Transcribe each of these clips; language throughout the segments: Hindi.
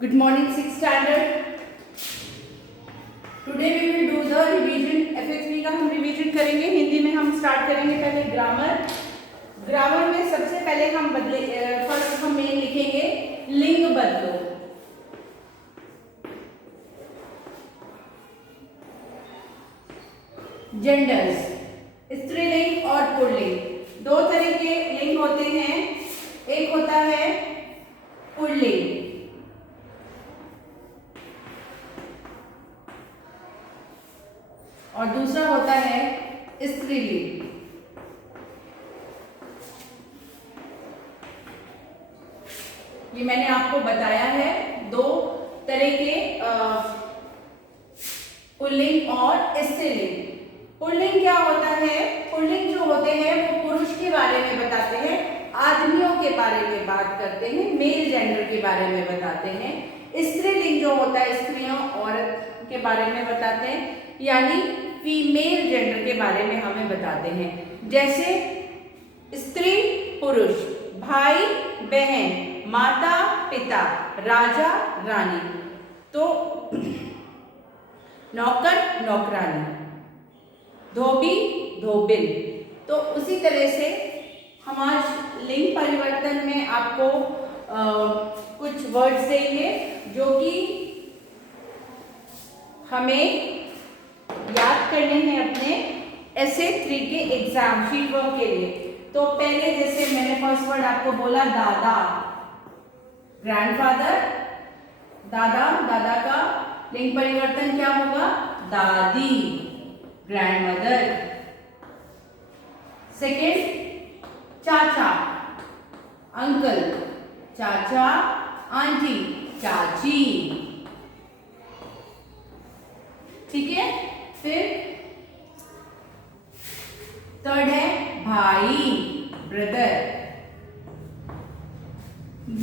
Good morning, 6th standard. Today we will do the revision. FXB का हम रिवीजन करेंगे. हिंदी में हम स्टार्ट करेंगे पहले ग्रामर. ग्रामर में सबसे पहले हम फर्स्ट हम मेन लिखेंगे लिंग बदलो. जेंडर्स, स्त्रीलिंग और पुल्लिंग. दो तरह के लिंग होते हैं. एक होता है पुल्लिंग और दूसरा होता है स्त्रीलिंग. ये मैंने आपको बताया है दो तरह के पुल्लिंग और स्त्रीलिंग. पुल्लिंग क्या होता है? पुल्लिंग जो होते हैं वो पुरुष के बारे में बताते हैं, आदमियों के बारे में बात करते हैं, मेल जेंडर के बारे में बताते हैं. स्त्रीलिंग जो होता है स्त्रियों औरत के बारे में बताते हैं, यानी फीमेल जेंडर के बारे में हमें बताते हैं. जैसे स्त्री पुरुष, भाई बहन, माता पिता, राजा रानी. तो नौकर नौकरानी, धोबी धोबिन. तो उसी तरह से हम आज लिंग परिवर्तन में आपको कुछ वर्ड्स देंगे जो कि हमें याद करने हैं अपने essay 3 के एग्जाम शीट वर्क के लिए. तो पहले जैसे मैंने फर्स्ट वर्ड आपको बोला दादा, ग्रैंडफादर, दादा. दादा का लिंग परिवर्तन क्या होगा? दादी, ग्रैंडमदर. सेकेंड चाचा, अंकल, चाचा, आंटी, चाची. ठीक है. फिर थर्ड है भाई, ब्रदर,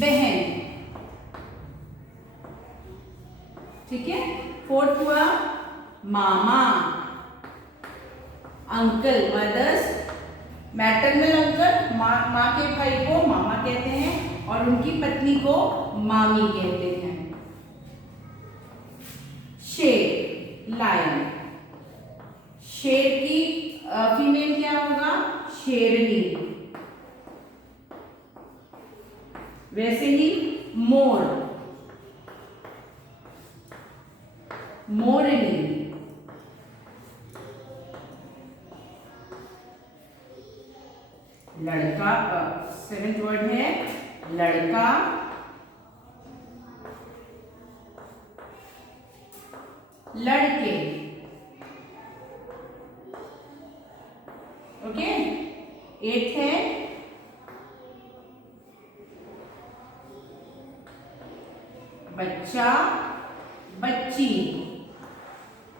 बहन. ठीक है. फोर्थ हुआ मामा, अंकल, मदर्स, मैटरनल अंकल, माँ के भाई को मामा कहते हैं और उनकी पत्नी को मामी कहते हैं. शेर, लायन. शेर की फीमेल क्या होगा? शेरनी. वैसे ही मोर, मोरनी. लड़का, सेवेंथ वर्ड है लड़का, लड़के. ओके. एट है बच्चा, बच्ची.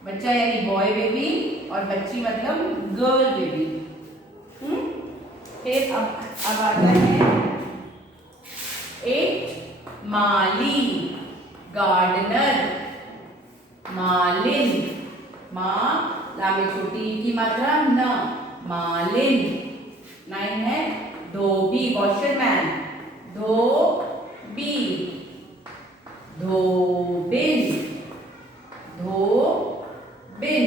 बच्चा यानी बॉय बेबी और बच्ची मतलब गर्ल बेबी. फिर अब आता है एट माली, गार्डनर, मालिन. माँ लामे छोटी की मात्रा न, मालिन. नाइन है धोबी, वॉशरमैन, धोबी, धोबिन, धोबिन.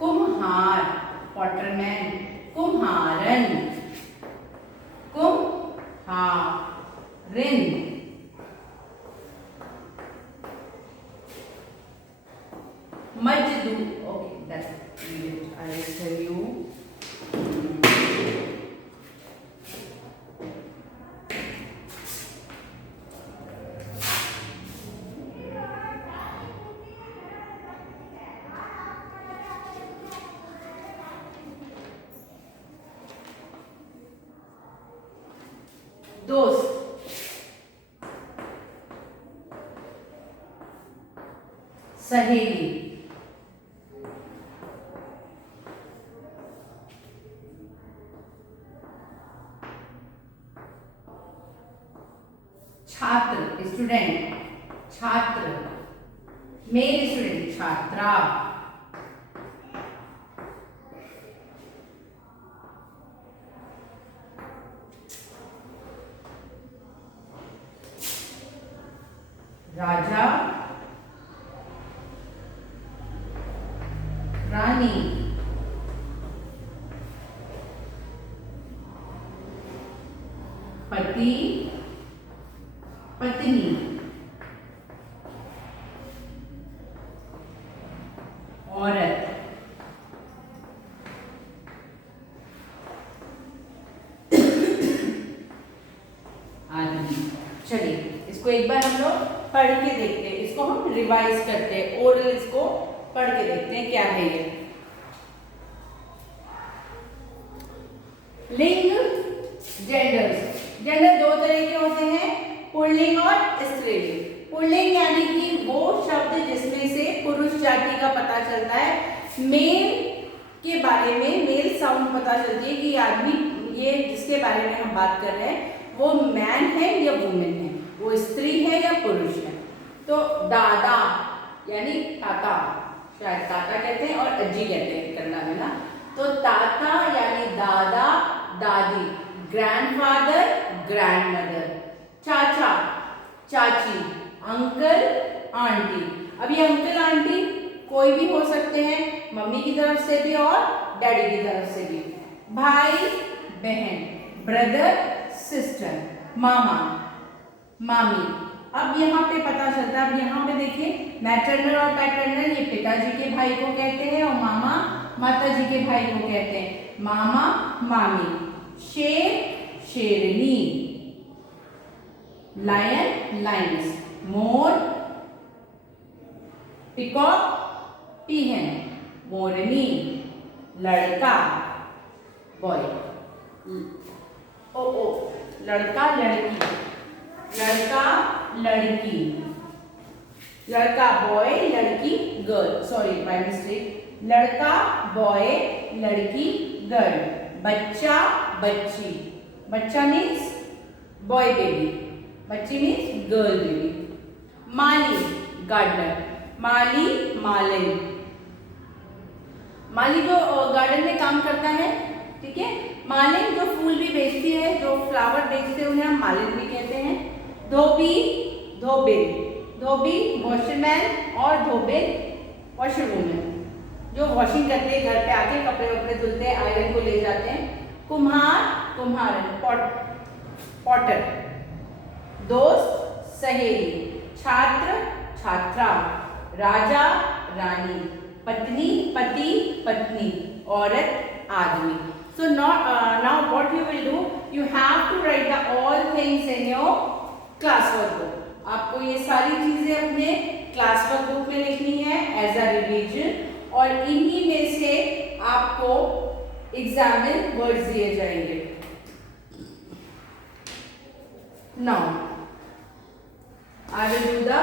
कुम्हार, पॉटरमैन, कुम्हारन, कुम्हारिन. मजदूर. Okay, that's it. I will tell you. दोस्त, सहेली, छात्र स्टूडेंट, छात्र, मेल स्टूडेंट छात्रा, राजा, रानी, पति, पत्नी, औरत, आदमी। चलिए इसको एक बार हम लोग पढ़ के देखते हैं, इसको हम रिवाइज करते हैं, ओरल इसको पढ़ के देखते हैं क्या है ये। लिंग, जेंडर्स। जेंडर दो तरह के होते हैं, पुल्लिंग और स्त्रीलिंग। पुल्लिंग यानी कि वो शब्द जिसमें से पुरुष जाति का पता चलता है, मेल के बारे में मेल साउंड पता चलती है कि आदमी, ये जिसके बारे में हम बात कर रहे हैं वो मैन है या वुमेन है, वो स्त्री है या पुरुष है। तो दादा यानी ताता, शायद ताता कहते हैं और अज्जी कहते हैं कन्नड़ा में ना। तो ताता यानी दादा दादी, ग्रैंडफादर ग्रैंडमदर, चाचा चाची, अंकल आंटी। अब ये अंकल आंटी कोई भी हो सकते हैं, मम्मी की तरफ से भी और डैडी की तरफ से भी। भाई बहन, ब्रदर सिस्टर, मामा मामी। अब यहाँ पे पता चलता है, अब यहाँ पे देखिए मैटरनल और पैटर्नल, ये पिताजी के भाई को कहते हैं और मामा माता जी के भाई को कहते हैं, मामा मामी। शेर शेरनी, लायन लायंस, मोर पिकॉक पीहन, मोरनी, लड़का बॉय, ओ लड़का लड़की, लड़का लड़की, लड़का बॉय लड़की गर्ल, सॉरी बाय मिस्टेक, लड़का बॉय लड़की गर्ल, बच्चा बच्ची, बच्चा मीन्स बॉय बेबी, बच्ची मीन्स गर्ल बेबी। माली गार्डनर, माली मालिन, माली जो गार्डन में काम करता है, ठीक है। मालिन जो फूल भी बेचती है, जो फ्लावर बेचते हैं उन्हें हम मालिन भी कहते हैं। धोबी धोबिन, धोबी वॉशरमैन और धोबिन वॉशरवूमन, जो वॉशिंग करते हैं, घर पे आके कपड़े वपड़े धुलते हैं, आयरन को ले जाते हैं। कुम्हार कुम्हारन, पॉटर, दोस्त सहेली, छात्र छात्रा, राजा रानी, पत्नी पति पत्नी, औरत आदमी। So now what you will do, you have to write the all things in your classwork book. आपको ये सारी चीजें अपने क्लासवर्क बुक में लिखनी है एज अ रिवीजन, और इन्हीं में से आपको एग्जाम में वर्ड्स दिए जाएंगे। Now I will do the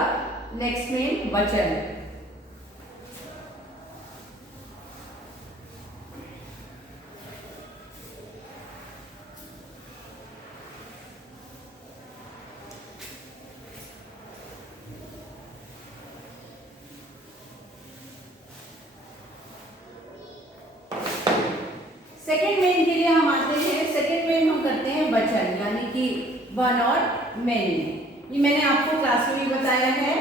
next name, वचन। सेकेंड मेन के लिए हम आते हैं। सेकेंड मेन हम करते हैं वचन, यानी कि वन और मेनी। ये मैंने आपको क्लास में भी बताया है,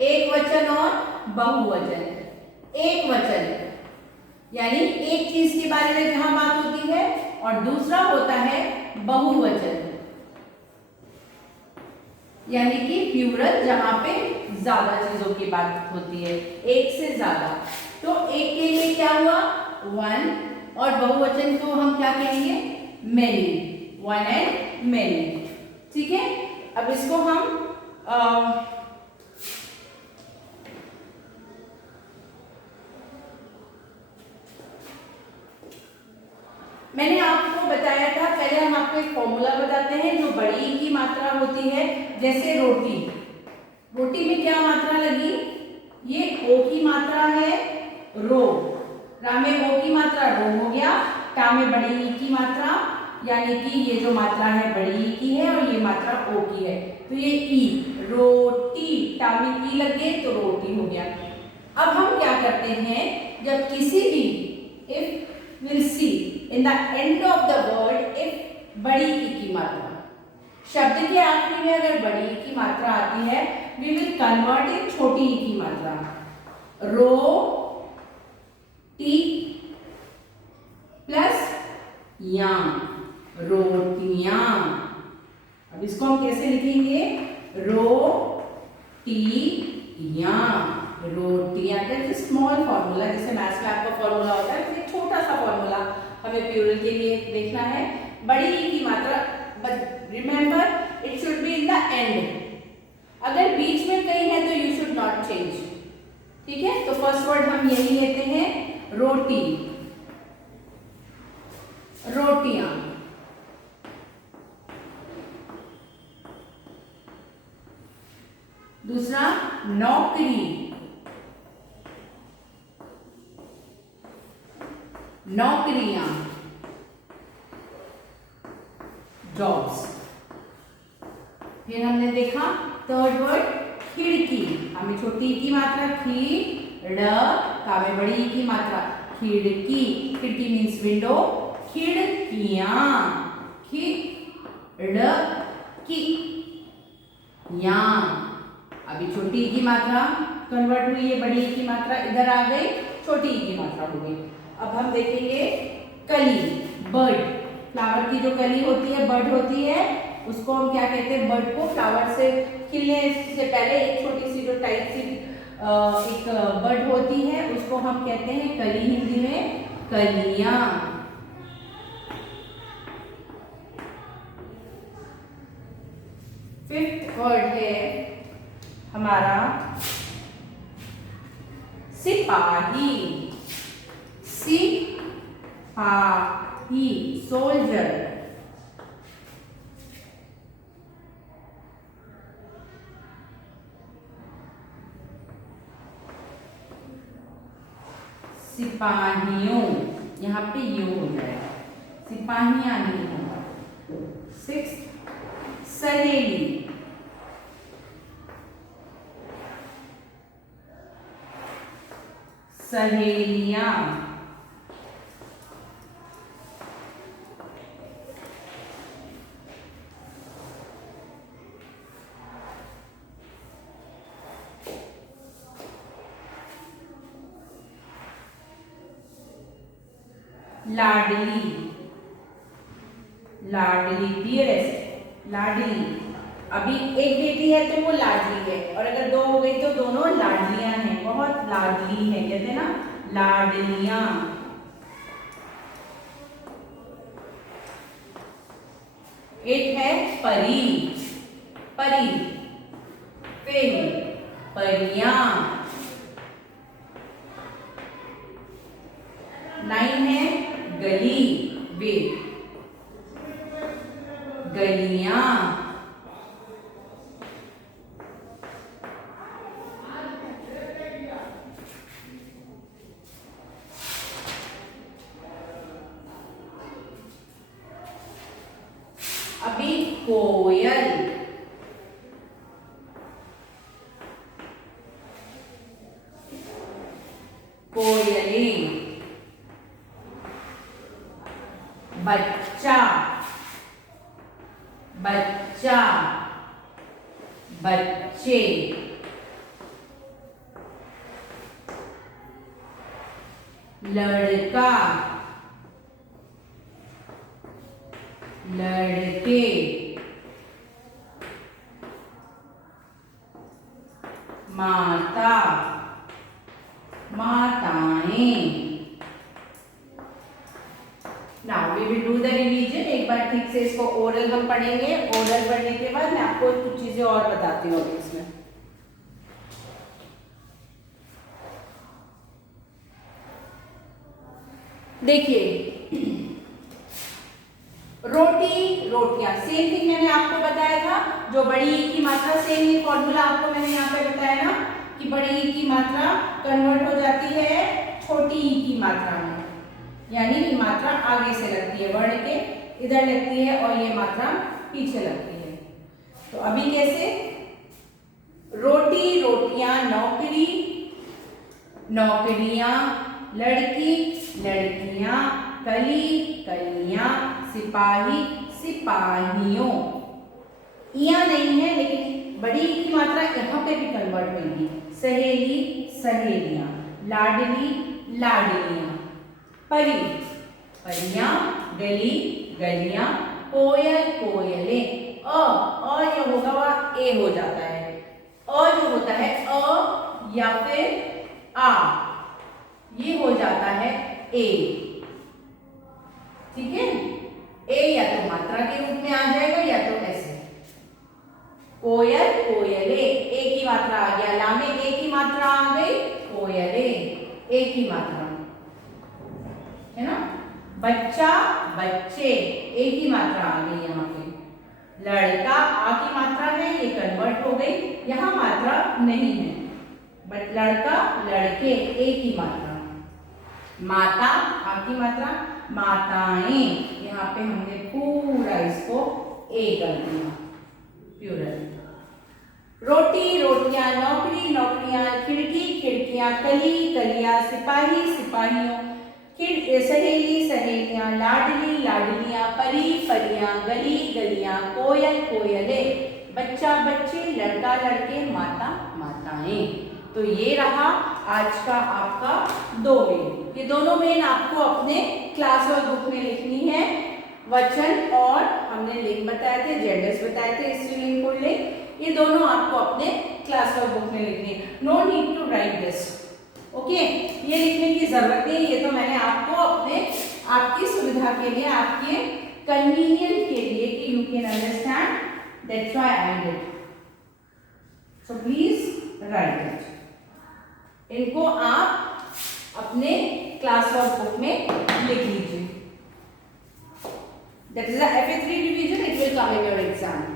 एक वचन और बहुवचन। एक वचन यानी एक चीज के बारे में जहां बात होती है, और दूसरा होता है बहुवचन यानी कि प्लूरल, जहां पे ज्यादा चीजों की बात होती है, एक से ज्यादा। तो एक के लिए क्या हुआ, वन, और बहुवचन को हम क्या कहेंगे, मेनी, वन एंड मेनी, ठीक है। अब इसको हम मैंने आपको बताया था, पहले हम आपको एक फॉर्मूला बताते हैं जो बड़ी की जैसे रोटी, रोटी में क्या मात्रा लगी, ये ओ की मात्रा है, रो, रा में ओ की मात्रा रो हो गया, टा में बड़ी ई की मात्रा, यानी कि ये जो मात्रा है बड़ी ई की है और ये मात्रा ओ की है, तो ये ई, रोटी, टा में ई लग गए तो रोटी हो गया। अब हम क्या करते हैं, जब किसी भी if will see in the end of the word if बड़ी ई की मात्रा, शब्द के आखिरी में अगर बड़ी ई की मात्रा आती है, वी विल कन्वर्ट इन छोटी ई की मात्रा, रो टी प्लस या, रोटियां। अब इसको हम कैसे लिखेंगे, रोटियां, रोटियां। दैट्स अ स्मॉल फॉर्मूला, जैसे मैथ्स में आपका फॉर्मूला होता है, एक छोटा सा फॉर्मूला हमें प्लूरल के लिए देखना है। बड़ी ई की मात्रा, but remember it should be in the end, अगर बीच में कहीं है तो यू शुड नॉट चेंज, ठीक है। तो फर्स्ट वर्ड हम यही लेते हैं, रोटी, रोटियां। दूसरा नौकरी, नौकरियां, जॉब्स। फिर हमने देखा थर्ड वर्ड खिड़की, हमें छोटी की मात्रा खी, ड़, का में बड़ी की मात्रा खिड़की, खिड़की मीन्स विंडो, खिड़कियां, खिड़की या। अभी छोटी की मात्रा कन्वर्ट हुई है, बड़ी की मात्रा इधर आ गई, छोटी की मात्रा हो गई। अब हम देखेंगे कली, बर्ड, फ्लावर की जो कली होती है, बर्ड होती है, उसको हम क्या कहते हैं, बर्ड को फ्लावर से खिलने से पहले एक छोटी सी जो टाइट सी एक बर्ड होती है, उसको हम कहते हैं कली, हिंदी में कलियां। फिफ्थ वर्ड है हमारा सिपाही, सिपाही, सोल्जर। सिपाहियों, यहाँ पे यू हो जाएगा, सिपाहियां नहीं होगा। सिक्स सहेली, सहेलियां। लाडली, लाडली, डियरेस्ट, लाडली। अभी एक बेटी है तो वो लाडली है, और अगर दो हो गई तो दोनों लाडलियां हैं, बहुत लाडली है, कहते हैं ना लाडलियां। एक है परी, परी, फेरी, परियां। 9 है गली, वे, गलियां। अभी कोयल, कोयलें। बच्चा, बच्चा, बच्चे। लड़का, लड़के। माता, माताएं। Now we will do the revision, एक बार ठीक से इसको ओरल हम पढ़ेंगे। ओरल पढ़ने के बाद मैं आपको कुछ चीजें और बताती हूँ इसमें। देखिए रोटी, रोटियां, सेम थिंग मैंने आपको बताया था। जो बड़ी ई की मात्रा, सेम ये फॉर्मूला आपको मैंने यहाँ पे बताया ना कि बड़ी ई की मात्रा कन्वर्ट हो जाती है छोटी ई की मात्रा में, यानी ये मात्रा आगे से लगती है, वर्ण के इधर लगती है और ये मात्रा पीछे लगती है। तो अभी कैसे? रोटी, रोटियां, नौकरी, नौकरियां, लड़की, लड़कियां, कली, कलियां, सिपाही, सिपाहियों। इया नहीं है, लेकिन बड़ी की मात्रा यहाँ पे भी कन्वर्ट होगी। सहेली, सहेलियां, लाडली, लाडलियां, परी, परियां, गली, गलियां, कोयल, कोयले। अ जो होगा वह ए हो जाता है। अ जो होता है अ या फिर आ, ये हो जाता है ए। ठीक है, ए या तो मात्रा के रूप में आ जाएगा या तो ऐसे। कोयल, कोयले, ए की मात्रा आ गया, ला में ए की मात्रा आ गई, कोयले ए की मात्रा है ना। बच्चा, बच्चे, ए की मात्रा आ गई यहाँ पे। लड़का, आ की मात्रा है, ये कन्वर्ट हो गई, यहाँ मात्रा नहीं है, बट लड़का, लड़के, ए की मात्रा। माता, आ की मात्रा, माताएं, यहाँ पे हमने पूरा इसको ए कर दिया, प्लूरल। रोटी, रोटियां, नौकरी, नौकरियां, खिड़की, खिड़कियां, कली, कलियां, सिपाही, सिपाहियों, सहेली, सहेलियां, लाडली, लाडलियां, परी, परियां, गली, गलियां, कोयल, कोयले, बच्चा, बच्चे, लड़का, लड़के, माता, माताएं। तो ये रहा आज का आपका 2 मेन। ये दोनों मेन आपको अपने क्लास वर्क बुक में लिखनी है। वचन और हमने लिंग बताए थे, जेंडर्स बताए थे, स्त्रीलिंग पुल्लिंग, ये दोनों आपको अपने क्लास वर्क बुक में लिखनी है। No need to write this, okay, ये लिखने की जरूरत नहीं, ये तो मैंने आपको अपने आपकी सुविधा के लिए, आपके कन्वीनियंट के लिए कि you can understand, that's why I did. So please right it. इनको आप अपने क्लास वर्क बुक में लिख लीजिए। That is a FA3 revision, it will come in your exam.